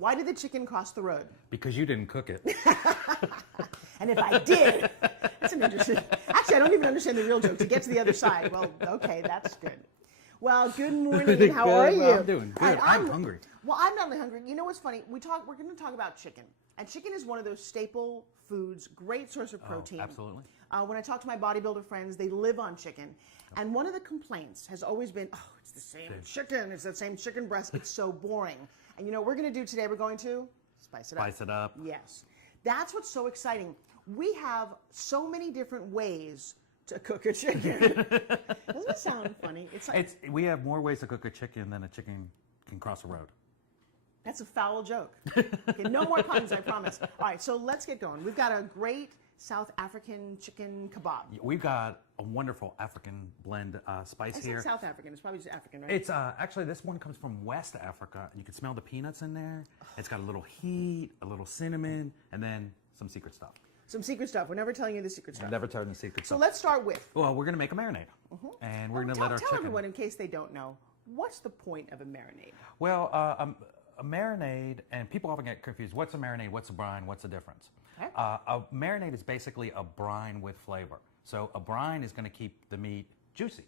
Why did the chicken cross the road? Because you didn't cook it. And if I did, that's an interesting. Actually, I don't even understand the real joke. To get to the other side, well, okay, that's good. Well, good morning. How are you? I'm doing good. And I'm hungry. Well, I'm not really hungry. You know what's funny? We're going to talk about chicken, and chicken is one of those staple foods, great source of protein. Absolutely. When I talk to my bodybuilder friends, they live on chicken, and one of the complaints has always been, "Oh, it's the same chicken. It's the same chicken breast. It's so boring." And you know what we're going to do today? We're going to spice it up. Spice it up. Yes. That's what's so exciting. We have so many different ways to cook a chicken. Doesn't it sound funny? We have more ways to cook a chicken than a chicken can cross a road. That's a foul joke. Okay, no more puns, I promise. All right, so let's get going. We've got a great South African chicken kebab. We've got a wonderful African blend spice I here. said South African. It's probably just African, right? It's actually, this one comes from West Africa. You can smell the peanuts in there. It's got a little heat, a little cinnamon, and then some secret stuff. Some secret stuff. We're never telling you the secret stuff. Never telling the secret So stuff. let's start with. Well, we're going to make a marinade. And we're going to let our Tell chicken. everyone, in case they don't know, what's the point of a marinade? Well, a marinade, and people often get confused. What's a marinade? What's a brine? What's the difference? Okay. A marinade is basically a brine with flavor. So a brine is going to keep the meat juicy.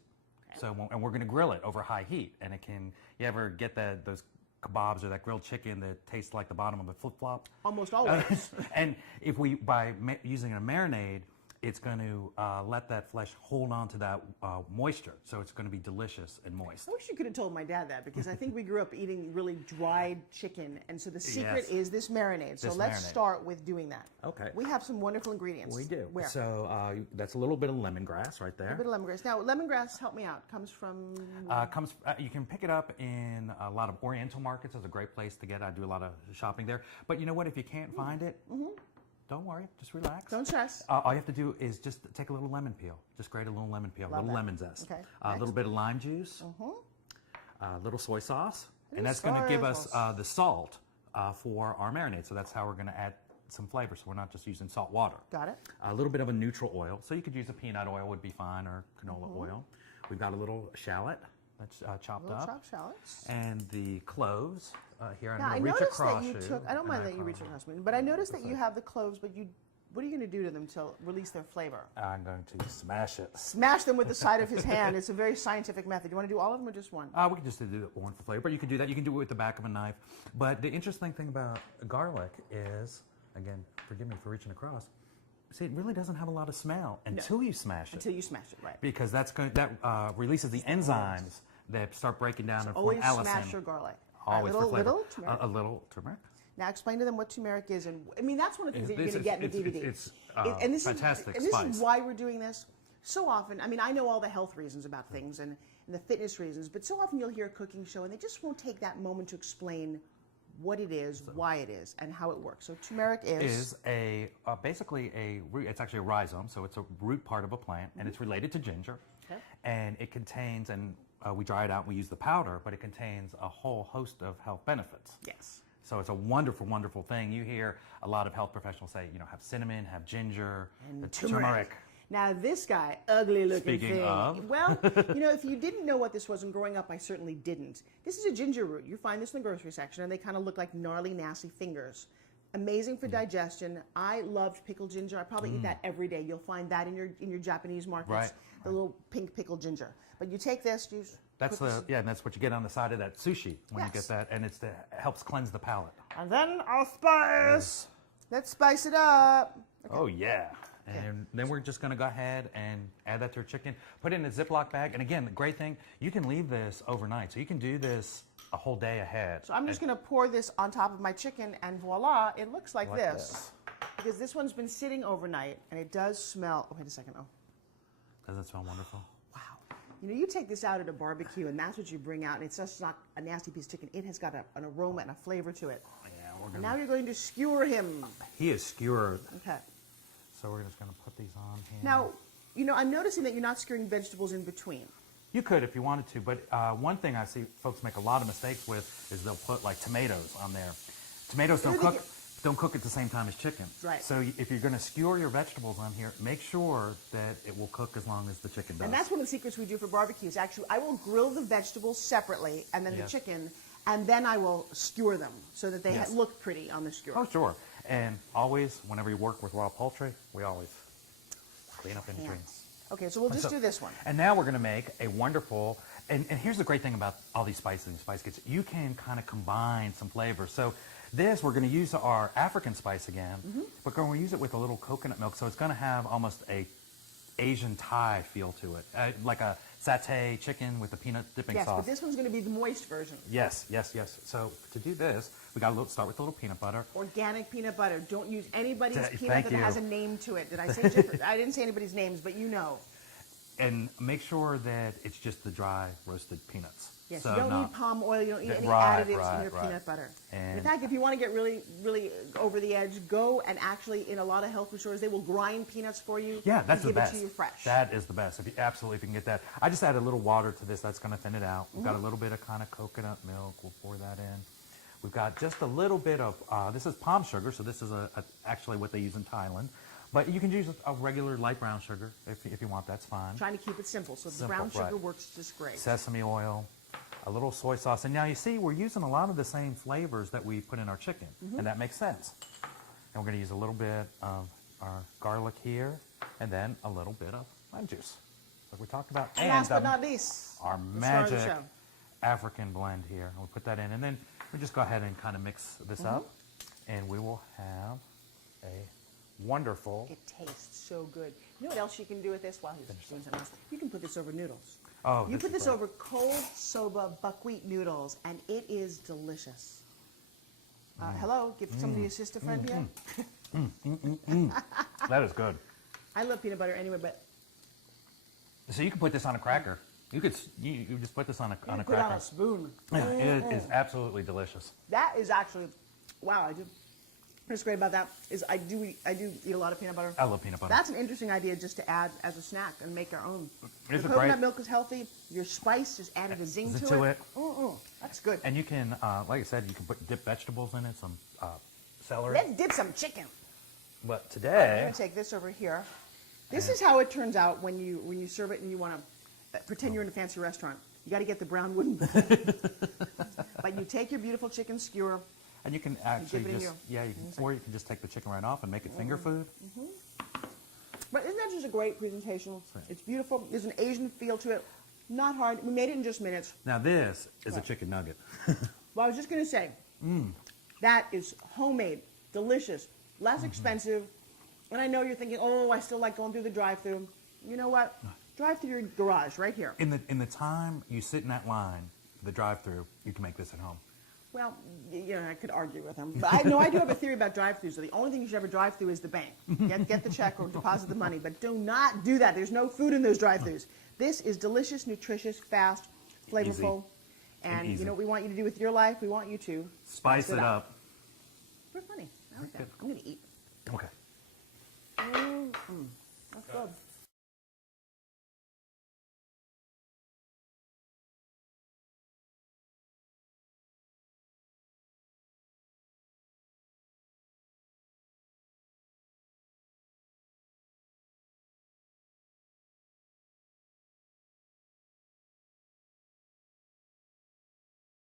Okay. So, and we're going to grill it over high heat. And it can, you ever get those kebabs or that grilled chicken that tastes like the bottom of a flip-flop? Almost always. And if by using a marinade, it's going to let that flesh hold on to that moisture. So it's going to be delicious and moist. I wish you could have told my dad that, because I think we grew up eating really dried chicken, and so the secret is this marinade. So let's start with doing that. Okay. We have some wonderful ingredients. We do. Where? So that's a little bit of lemongrass right there. A bit of lemongrass. Now, lemongrass, help me out, comes from... You can pick it up in a lot of Oriental markets. It's a great place to get it. I do a lot of shopping there. But you know what? If you can't find it, don't worry. Just relax. Don't stress. All you have to do is just take a little lemon peel. Just grate a little lemon peel, a little lemon zest. Okay. A little bit of lime juice. A little soy sauce. And that's going to give us the salt for our marinade. So that's how we're going to add some flavor. So we're not just using salt water. Got it. A little bit of a neutral oil. So you could use a peanut oil would be fine, or canola oil. We've got a little shallot that's chopped up. Chopped shallots. And the cloves. Here, Now, I'm I going to reach noticed across that you took... I don't mind that you reach across me, but I noticed that you have the cloves, but what are you going to do to them to release their flavor? I'm going to smash it. Smash them with the side of his hand. It's a very scientific method. You want to do all of them or just one? We can just do one for flavor, but you can do that. You can do it with the back of a knife. But the interesting thing about garlic is, again, forgive me for reaching across, see, it really doesn't have a lot of smell until you smash it. Until you smash it, right. Because that releases the enzymes that start breaking down and form Always allicin. smash your garlic. Always for flavor. Little turmeric. A little turmeric. Now explain to them what turmeric is, and I mean that's one of the things that you're going to get in the DVD. It's and this fantastic is, and spice. this is why we're doing this. So often, I mean, I know all the health reasons about things and the fitness reasons, but so often you'll hear a cooking show and they just won't take that moment to explain what it is, why it is, and how it works. So turmeric is basically a root. It's actually a rhizome, so it's a root part of a plant, and it's related to ginger. Okay. And it contains, and we dry it out and we use the powder, but it contains a whole host of health benefits. Yes. So it's a wonderful, wonderful thing. You hear a lot of health professionals say, have cinnamon, have ginger, And turmeric. Now this guy, ugly looking Speaking thing. of. Well, if you didn't know what this was, and growing up I certainly didn't. This is a ginger root. You find this in the grocery section, and they kind of look like gnarly, nasty fingers. Amazing for digestion. I loved pickled ginger. I probably eat that every day. You'll find that in your Japanese markets. Right. The little pink pickled ginger. But you take this, That's and that's what you get on the side of that sushi when you get that, and it helps cleanse the palate. And then I'll spice. Let's spice it up. Okay. Oh yeah. And then we're just going to go ahead and add that to our chicken. Put it in a Ziploc bag. And again, the great thing, you can leave this overnight. So you can do this a whole day ahead. So I'm just going to pour this on top of my chicken, and voila, it looks like this. Because this one's been sitting overnight, and it does smell. Oh, wait a second. Oh. Doesn't it smell wonderful? Wow. You take this out at a barbecue, and that's what you bring out, and it's just not a nasty piece of chicken. It has got an aroma and a flavor to it. Yeah, Now you're going to skewer him. He is skewered. Okay. So we're just going to put these on here. Now, I'm noticing that you're not skewering vegetables in between. You could if you wanted to, but one thing I see folks make a lot of mistakes with is they'll put like tomatoes on there. Tomatoes don't cook at the same time as chicken. Right. So if you're going to skewer your vegetables on here, make sure that it will cook as long as the chicken does. And that's one of the secrets we do for barbecues. Actually, I will grill the vegetables separately, and then the chicken, and then I will skewer them so that they Yes. look pretty on the skewer. Oh, sure. And always, whenever you work with raw poultry, we always clean up in between. Hands. Okay, so we'll just do this one. And now we're going to make a wonderful, and here's the great thing about all these spices and spice kits. You can kind of combine some flavors. So this, we're going to use our African spice again, but we're going to use it with a little coconut milk. So it's going to have almost a Asian Thai feel to it, like a satay chicken with a peanut dipping Yes, sauce. but this one's going to be the moist version. Yes, yes, yes. So to do this, we got to start with a little peanut butter. Organic peanut butter. Don't use anybody's peanut Thank that has a you. name to it. Did I say different? I didn't say anybody's names, but you know. And make sure that it's just the dry roasted peanuts. Yes, So you don't not- need palm oil. You don't need any Right, additives right, in your right. peanut butter. In And- fact, if you want to get really, really over the edge, go and actually, in a lot of health food stores, they will grind peanuts for you. Yeah, that's and the give best. it to you fresh. That is the best. If you can get that. I just add a little water to this. That's going to thin it out. We've got a little bit of kind of coconut milk. We'll pour that in. We've got just a little bit of this is palm sugar, so this is actually what they use in Thailand. But you can use a regular light brown sugar if you want. That's fine. Trying to keep it simple, so the Simple, brown sugar right. works just great. Sesame oil, a little soy sauce, and now you see we're using a lot of the same flavors that we put in our chicken, and that makes sense. And we're going to use a little bit of our garlic here, and then a little bit of lime juice, like we talked about. And last but not least, our the star of the magic show. African blend here. We'll put that in, and then we just go ahead and kind of mix this up, and we will have a wonderful. It tastes so good. You know what else you can do with this while he's doing something else? You can put this over noodles. Oh, You put is this great. over cold soba buckwheat noodles, and it is delicious. Hello, give somebody a sister friend here. That is good. I love peanut butter anyway, but So you can put this on a cracker. You could you just put this on a you put it cracker. on a spoon. Yeah, it is absolutely delicious. That is actually, wow, I do. What's great about that is I do eat a lot of peanut butter. I love peanut butter. That's an interesting idea just to add as a snack and make our own. It's the a coconut great- milk is healthy. Your spice just added a zing Zing to to it. it. That's good. And you can, like I said, you can dip vegetables in it, some celery. Let's dip some chicken. But I'm today, gonna take this over here. This is how it turns out when you serve it and you want to pretend you're in a fancy restaurant. You got to get the brown wooden bowl. But you take your beautiful chicken skewer. and you can actually dip it in just, your- you can, or you can just take the chicken right off and make it finger food. But isn't that just a great presentation? It's beautiful. There's an Asian feel to it. Not hard. We made it in just minutes. Now this is a chicken nugget. Well, I was just going to say, that is homemade, delicious, less expensive. And I know you're thinking, oh, I still like going through the drive-thru. You know what? Drive through your garage right here. In the time you sit in that line for the drive-through, you can make this at home. Well, you know, I could argue with him. But I do have a theory about drive-thrus. The only thing you should ever drive through is the bank. Get the check or deposit the money. But do not do that. There's no food in those drive-thrus. This is delicious, nutritious, fast, flavorful. And easy. you know what we want you to do with your life? We want you to Spice it up. We're funny. I like that. I'm going to eat. Okay.